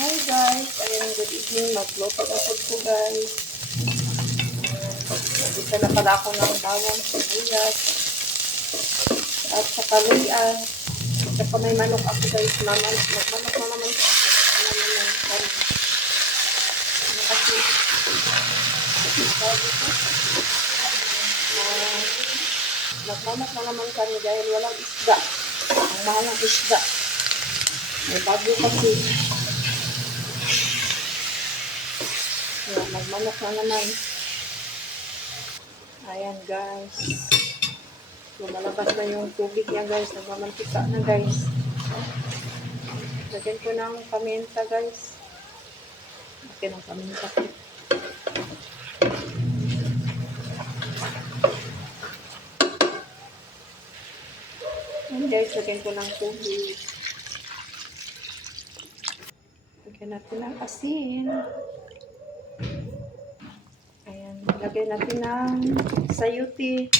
Hi guys, ayan, good evening. Magluto na food ko guys. Nagisa na pala ako ng bawang sibuyas at saka luya. Saka may manok ako guys. Magmanok na naman ako. Ano kasi, sabi ko, magmanok na naman kami dahil walang isda. Ang mahal ng isda. May bago kasi. Yan, magmanok na naman. Ayan guys. Lumalabas na yung tubig niya guys. Nagmamantika na guys. Lagyan ko ng paminta guys. Lagyan ng paminta ko. Ayan guys, lagyan ko ng tubig. Lagyan natin ng asin. Ayan, lagyan natin ng sayuti.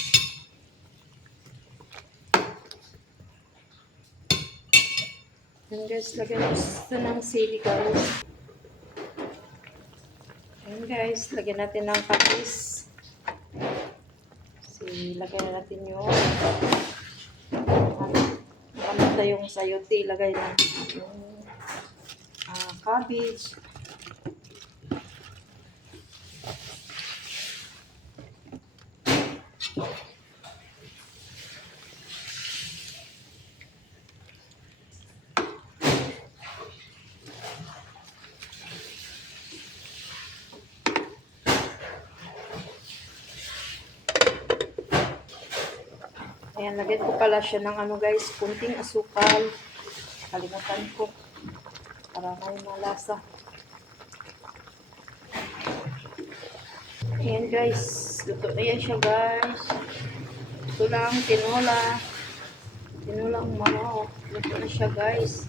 Ayan guys, lagyan natin ng sili guys. Ayan guys, lagyan natin ng patis. Lagyan na natin yung na yung sayuti. Lagay na yung cabbage. Ayan, lagyan ko pala siya ng ano guys, kunting asukal. Kalimutan ko. Para may malasa. Ayan guys, luto na yan siya guys. Ito lang, tinola. Tinolang mamaw. Luto na siya guys.